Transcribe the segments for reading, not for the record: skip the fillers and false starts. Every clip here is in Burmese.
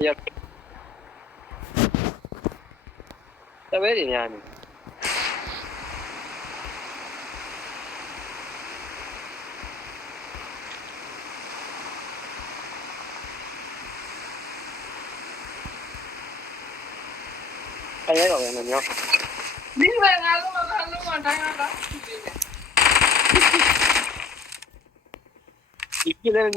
Yep. The very young. I don't know. You kill him,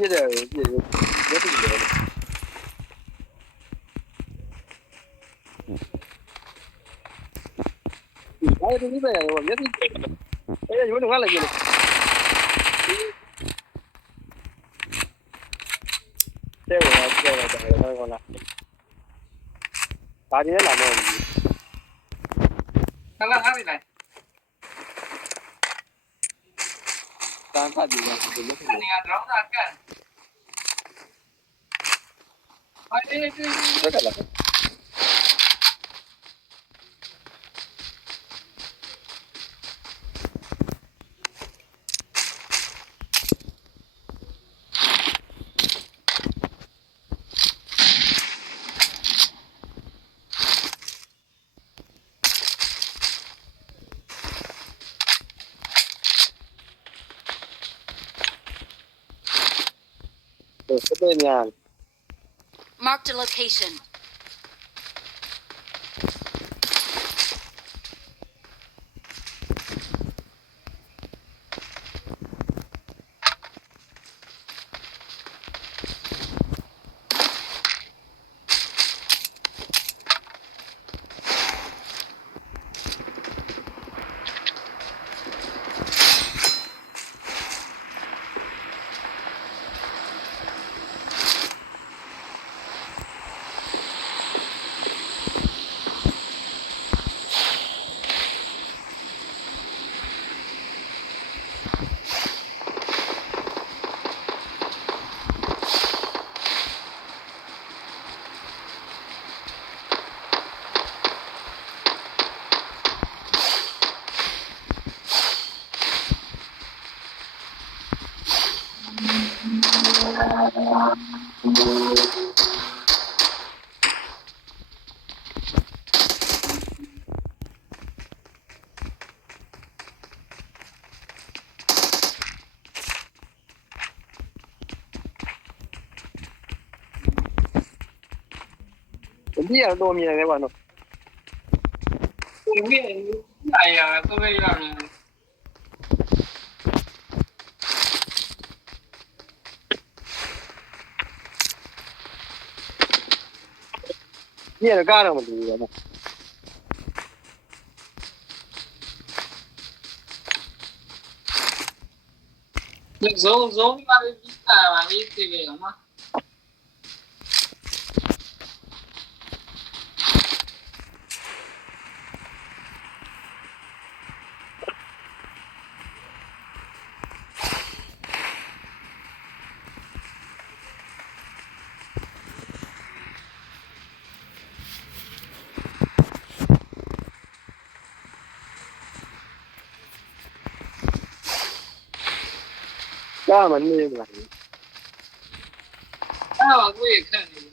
I don't even know. You want to like it. There we are. I didn't know. Hello, how are you? I'm happy. You are drunk again. What did you do? Marked a location. We are doing one. I so very young. Yeah, the garden. Zo maar vista, este veo, ¿no? Garden, maybe. Ah, voy a看你。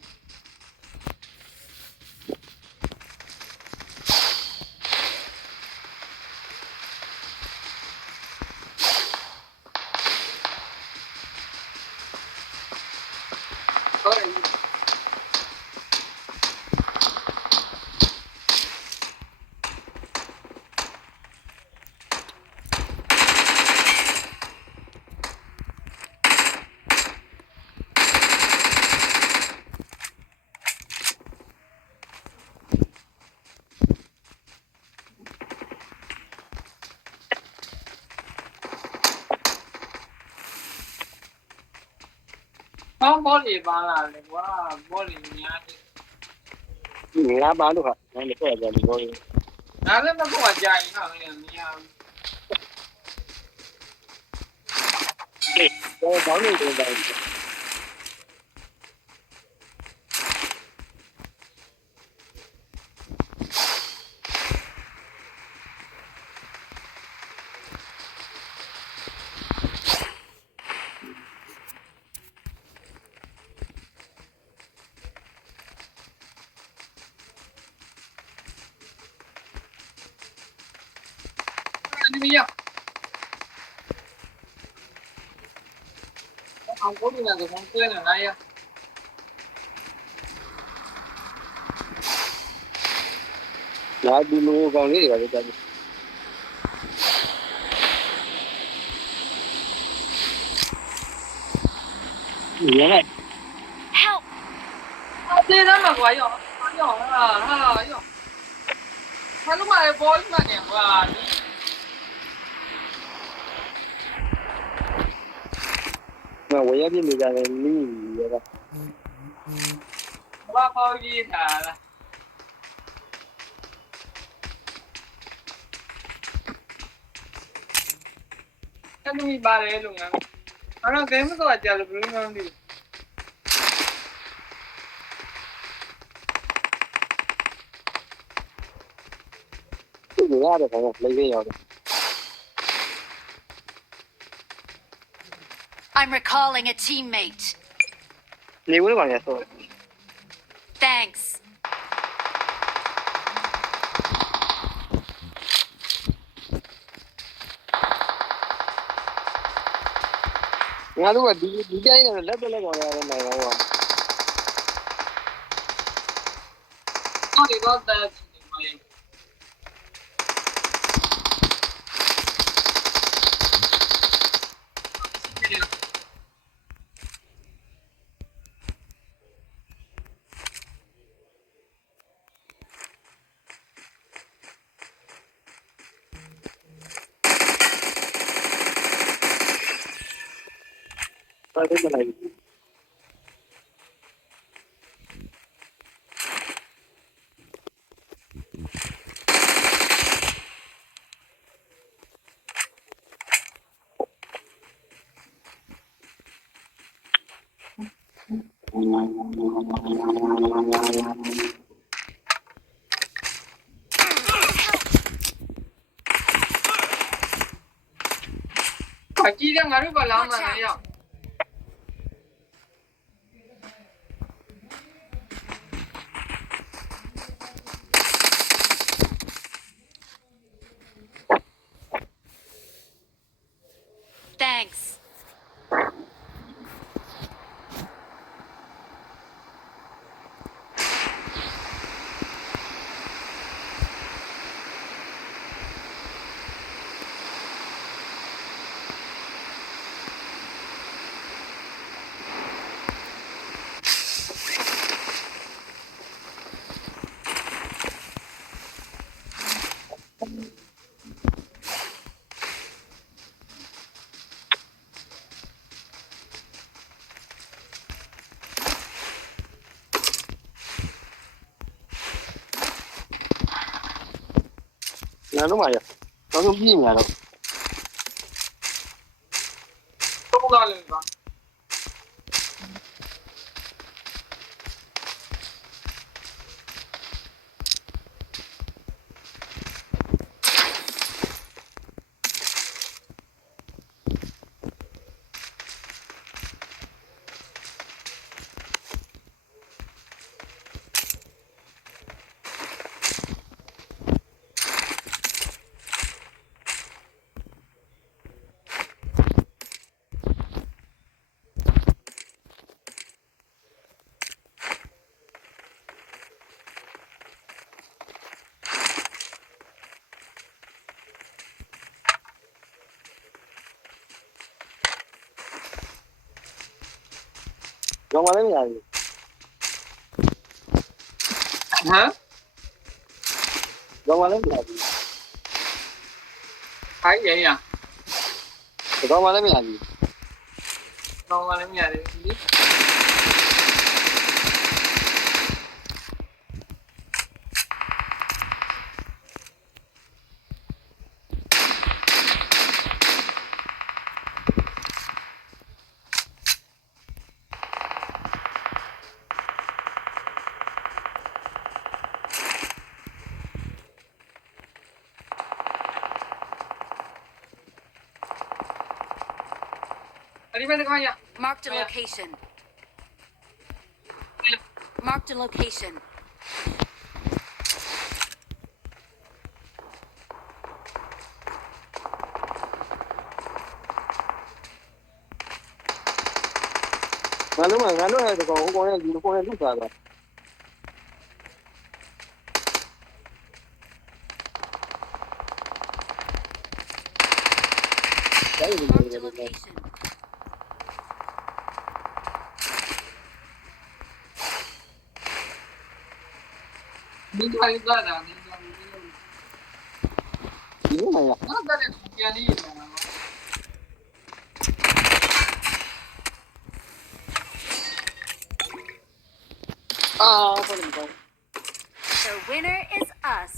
ဘောလေးပါလာလေကွာဘောလေးများတယ် ငါပါလို့ဟာငါလည်းတော့ကြတယ်ဘောလေး ဒါလည်းမကွာကြရင်တော့လည်းမရဘူး တော့ဘောင်းနေတယ်တိုင်း ဟ မရအောင်ကိုနေတော့ဘုံဆွဲနေလားရ ငါဒီလိုကောင်လေးတွေကလည်းကြာတယ် Help! 这他妈怪哟，哟啊哟，他他妈的包他妈的哇！ ငါဝယ်ရပြနေကြတယ်နီးရတာ 我跑一台了。အဲ့လိုမိပါတယ်လို့ငါအဲ့တော့ game တော့ကြာလို့ဘယ်လိုမှမသိ သူ့ရတဲ့ကောင်ကလေးလေးရောက်တယ် I'm recalling a teammate. နေဝင်ပါလေဆို Thanks. ငါတို့ကဒီတိုင်းနဲ့လက်လက်ကောင်ရတယ်နိုင်တော့ တော့ဒီတော့တဲ့ဒီမှာရ ပါတယ်မလိုက်ဘူး အကြီးကငါတို့ကလောင်းမှလည်းရောက် Thanks. ငါတို့မှရတော့ပြည့်နေရတော့ တော့ကလည်းပါ ကြောင်မလည်းမရဘူး ဟမ် ကြောင်မလည်းမရဘူး ခိုင်းရရ ကြောင်မလည်းမရဘူး တော့လည်းမရတယ်ဒီ အဒီမဲ့တခါရ Marked a location. Marked a location. ဟ ငါတို့ရဲ့ကောင်ကိုကောင်ရဲ့လူကိုရဲ့လူစားတာဒါရည် Marked a location. မင်းထိုင်ကြတာနေကြတယ် ဒီလိုမှရ ငါတက်တဲ့ပြန်လေးနေတာနော် အာဘာလို့ကော The winner is us.